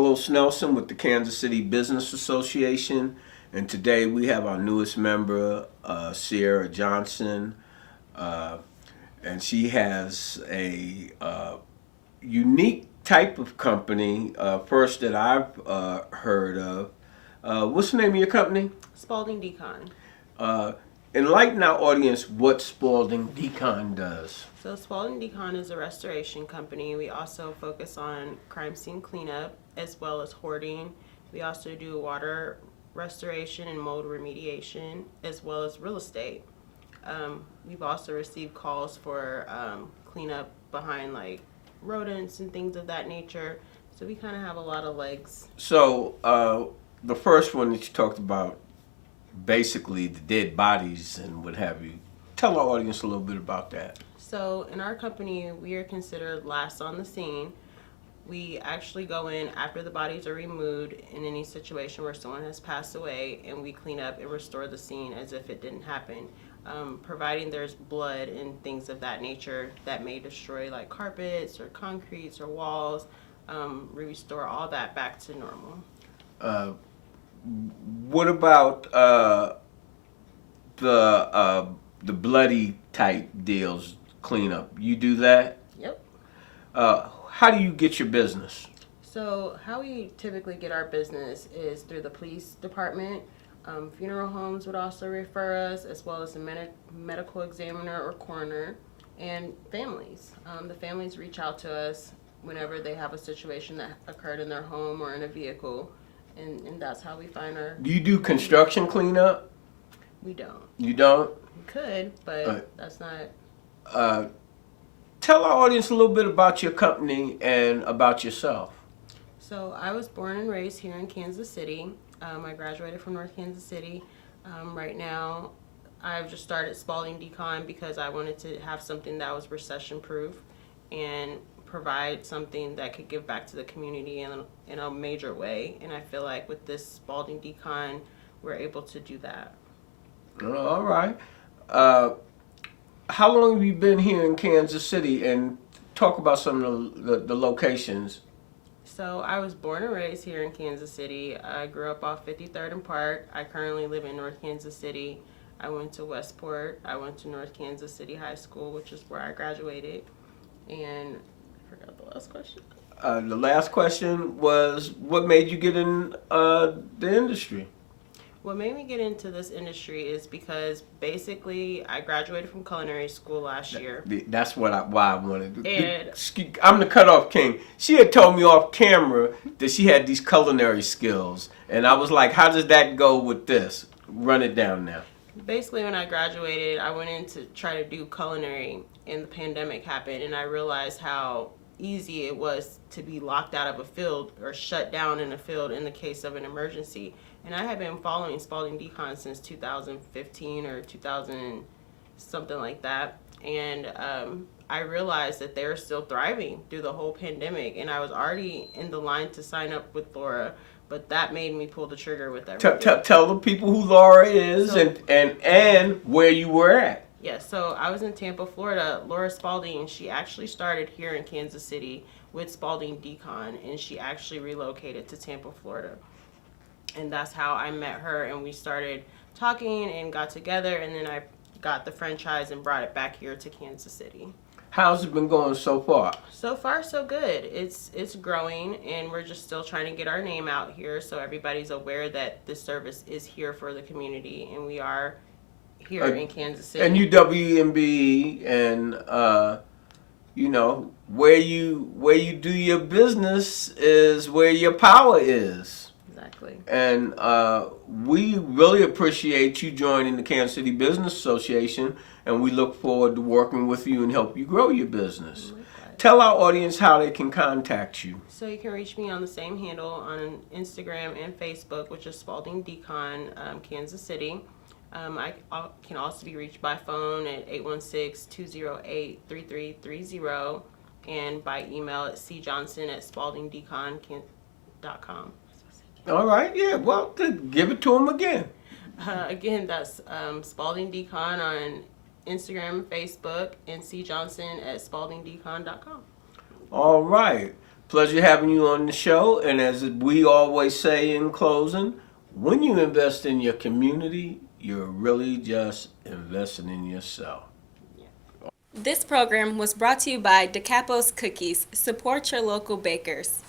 Carlos Nelson with the Kansas City Business Association, and today we have our newest member, Ciarra Johnson, and she has a unique type of company, first that I've heard of. What's the name of your company? Spaulding Decon. Enlighten our audience what Spaulding Decon does. So Spaulding Decon is a restoration company. We also focus on crime scene cleanup as well as hoarding. We also do water restoration and mold remediation as well as real estate. We've also received calls for cleanup behind like rodents and things of that nature. So we kind of have a lot of legs. So the first one that you talked about, basically the dead bodies and what have you. Tell our audience a little bit about that. So in our company, we are considered last on the scene. We actually go in after the bodies are removed in any situation where someone has passed away, and we clean up and restore the scene as if it didn't happen. Providing there's blood and things of that nature that may destroy like carpets or concretes or walls, we restore all that back to normal. What about the bloody type deals, cleanup? You do that? Yep. How do you get your business? So how we typically get our business is through the police department. Funeral homes would also refer us, as well as a medical examiner or coroner, and families. The families reach out to us whenever they have a situation that occurred in their home or in a vehicle, and that's how we find our... Do you do construction cleanup? We don't. You don't? We could, but that's not... Tell our audience a little bit about your company and about yourself. So I was born and raised here in Kansas City. I graduated from North Kansas City. Right now, I've just started Spaulding Decon because I wanted to have something that was recession-proof and provide something that could give back to the community in a major way. And I feel like with this Spaulding Decon, we're able to do that. All right. How long have you been here in Kansas City? And talk about some of the locations. So I was born and raised here in Kansas City. I grew up off 53rd and Park. I currently live in North Kansas City. I went to Westport. I went to North Kansas City High School, which is where I graduated. And I forgot the last question. The last question was, what made you get in the industry? What made me get into this industry is because basically I graduated from culinary school last year. That's why I wanted to. And I'm the cutoff king. She had told me off camera that she had these culinary skills, and I was like, how does that go with this? Run it down now. basically when I graduated, I went in to try to do culinary, and the pandemic happened, and I realized how easy it was to be locked out of a field or shut down in a field in the case of an emergency. And I had been following Spaulding Decon since 2015 or 2000 something like that, and I realized that they were still thriving through the whole pandemic, and I was already in the line to sign up with Laura, but that made me pull the trigger with everything. Tell the people who Laura is, So, and where you were at. yeah, so I was in Tampa, Florida. Laura Spaulding, she actually started here in Kansas City with Spaulding Decon, and she actually relocated to Tampa, Florida. And that's how I met her, and we started talking and got together, and then I got the franchise and brought it back here to Kansas City. How's it been going so far? So far, so good. It's growing, and we're just still trying to get our name out here so everybody's aware that this service is here for the community, and we are here in Kansas City. And UWMB, and you know, where you do your business is where your power is. Exactly. And we really appreciate you joining the Kansas City Business Association, and we look forward to working with you and help you grow your business. Tell our audience how they can contact you. So you can reach me on the same handle on Instagram and Facebook, which is Spaulding Decon, Kansas City. I can also be reached by phone at 816-208-3330 and by email at cjohnson@spauldingdecon.com. All right, yeah, well, give it to them again. Again, that's Spaulding Decon on Instagram and Facebook, and cjohnson@spauldingdecon.com. All right. Pleasure having you on the show. And as we always say in closing, when you invest in your community, you're really just investing in yourself. This program was brought to you by DeCapo's Cookies. Support your local bakers.